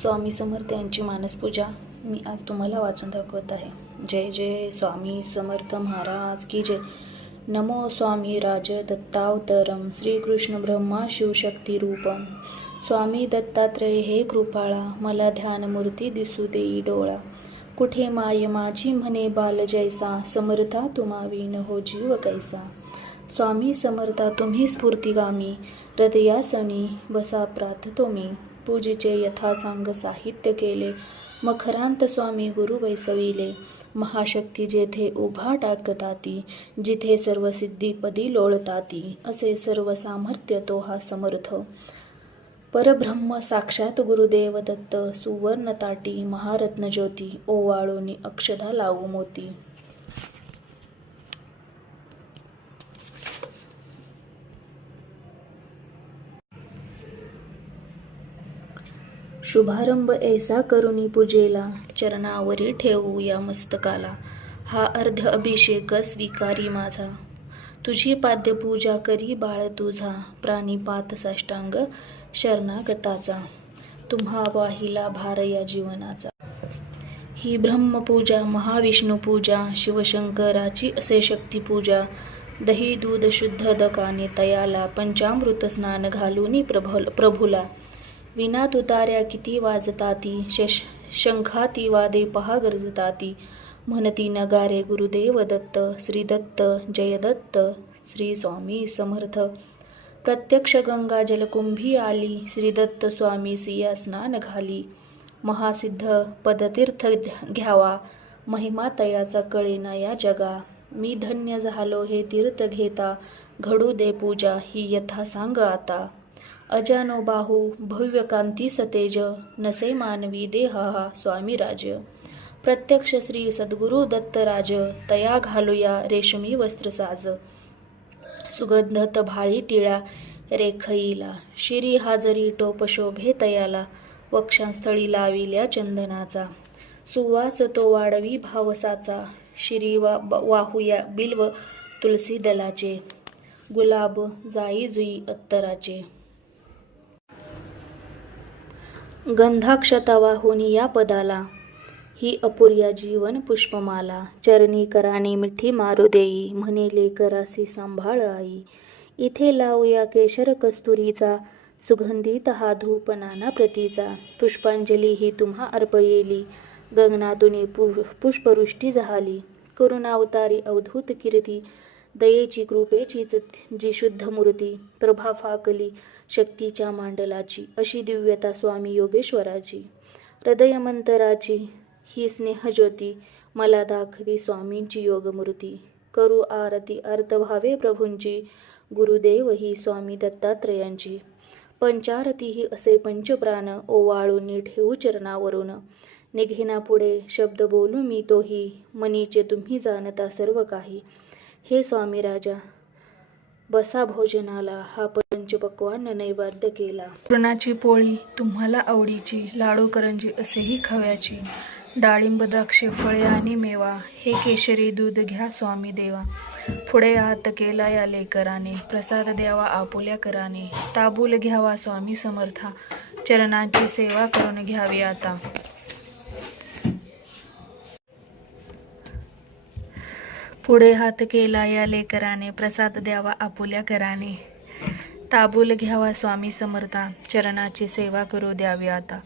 स्वामी समर्थ यांची मानसपूजा मी आज तुम्हाला वाचून दाखवत आहे. जय जय स्वामी समर्थ महाराज की जय. नमो स्वामी राज दत्तावतरम श्रीकृष्ण ब्रह्मा शिवशक्ती रूपम. स्वामी दत्तात्रय हे कृपाळा, मला ध्यानमूर्ती दिसू देई डोळा. कुठे माय माझी म्हणे बाल जैसा, समर्था तुम्हाविन हो जीव कैसा. स्वामी समर्था तुम्ही स्फूर्तिगामी, हृदयासनी बसा प्रार्थतो मी. पूजेचे यथासांग साहित्य केले, मखरांत स्वामी गुरु वैसविले. महाशक्ती जेथे उभा टाकताती, जिथे सर्व सिद्धीपदी लोळताती. असे सर्व सामर्थ्य तो हा समर्थ. परब्रह्म साक्षात गुरुदेव दत्त, सुवर्ण ताटी महारत्न ज्योती. ओवाळूनी अक्षधा लावू मोती. शुभारंभ ऐसा करुणी पूजेला, चरणावरी ठेवू या मस्तकाला. हा अर्ध अभिषेक स्वीकारी माझा, तुझी पाद्यपूजा करी बाळ तुझा. प्राणिपात साष्टांग शरणागताचा, तुम्हा वाहिला भार या जीवनाचा. ही ब्रह्मपूजा महाविष्णुपूजा, शिवशंकराची असे शक्तिपूजा. दही दूध शुद्ध दकाने तयाला, पंचामृत स्नान घालूनी प्रभूला. विना तुतार्या किती वाजताती, शंखाती वादे पहा गरजताती. म्हणती नगारे गुरुदेव दत्त, श्री दत्त जय दत्त श्री स्वामी समर्थ. प्रत्यक्ष गंगा जलकुंभी आली, श्री दत्त स्वामी सिया स्नान घाली. महासिद्ध पदतीर्थ घ्यावा, महिमा तयाचा कळेना या जगा. मी धन्य झालो हे तीर्थ घेता, घडू दे पूजा ही यथा सांग आता. अजानो बाहू भव्य कांती सतेज, नसे मानवी देहा स्वामी राज. प्रत्यक्ष श्री सद्गुरु दत्तराज, तया घालूया रेशमी वस्त्र साज. सुगंधत भाळी टिळा रेखईला, शिरी हाजरी टोप शोभे तयाला. वक्षास्थळी लाविल्या चंदनाचा, सुवास तो वाढवी भावसाचा. शिरी वाहूया बिल्व तुलसी दलाचे, गुलाब जाई जुई अत्तराचे. गंधाक्षता वाहुनी या पदाला, ही अपुर्या जीवन पुष्पमाला. चरणी कराने मिठी मारू देई, म्हणे लेकरासी सांभाळ आई. इथे लावूया केशर कस्तुरीचा, सुगंधित हा धूप नाना प्रतीचा. पुष्पांजली ही तुम्हा अर्पयेली, गगनातून पुष्पवृष्टी झाली. करुणावतारी अवधूत कीर्ती, दयेची कृपेचीच जी शुद्ध मूर्ती. प्रभा फाकली शक्तीच्या मांडलाची, अशी दिव्यता स्वामी योगेश्वराची. हृदयमंतराची ही स्नेहज्योती, मला दाखवी स्वामींची योगमूर्ती. करू आरती अर्थभावे प्रभूंची, गुरुदेव ही स्वामी दत्तात्रयांची. पंचारती ही असे पंचप्राण, ओवाळून ठेवू चरणावरून. निघेना पुढे शब्द बोलू मी तोही, मनीचे तुम्ही जाणता सर्व काही. हे स्वामी राजा बसा भोजनाला, हा पंचपक्वान्न नैवेद्य केला. पुरणाची पोळी तुम्हाला आवडीची, लाडू करंजी असेही खव्याची. डाळिंब द्राक्षे फळे आणि मेवा, हे केशरी दूध घ्या स्वामी देवा. पुढे हात केला या लेकराने, प्रसाद द्यावा आपुल्या कराने. ताबूल घ्यावा स्वामी समर्था, चरणांची सेवा करून घ्यावी आता. पुढे हात केला या लेकराने, प्रसाद द्यावा आपुल्या कराने. ताबूल घ्यावा स्वामी समर्था, चरणाची सेवा करू द्यावी आता.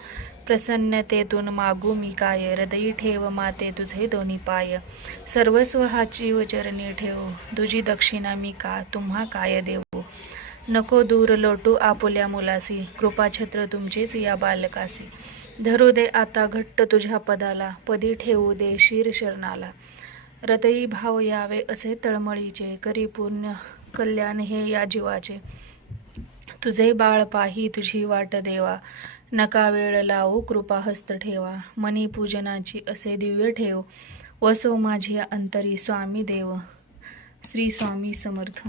प्रसन्नतेतून मागू मी काय, हृदयी ठेव माते तुझे दोन्ही पाय. सर्वस्व हा जीव चरणी ठेवू, तुझी दक्षिणा मी का तुम्हा काय देऊ. नको दूर लोटू आपुल्या मुलासी, कृपाछत्र तुमचेच या बालकासी. धरू दे आता घट्ट तुझ्या पदाला, पदी ठेवू दे शीर शरणाला. हृदयी भाव यावे असे तळमळीचे, करी पूर्ण कल्याण हे या जीवाचे. तुझे बाळ पाही तुझी वाट देवा, नका वेळ लावू कृपा हस्त ठेवा. मनी पूजनाची असे दिव्य ठेव, वसो माझी अंतरी स्वामी देव. श्री स्वामी समर्थ.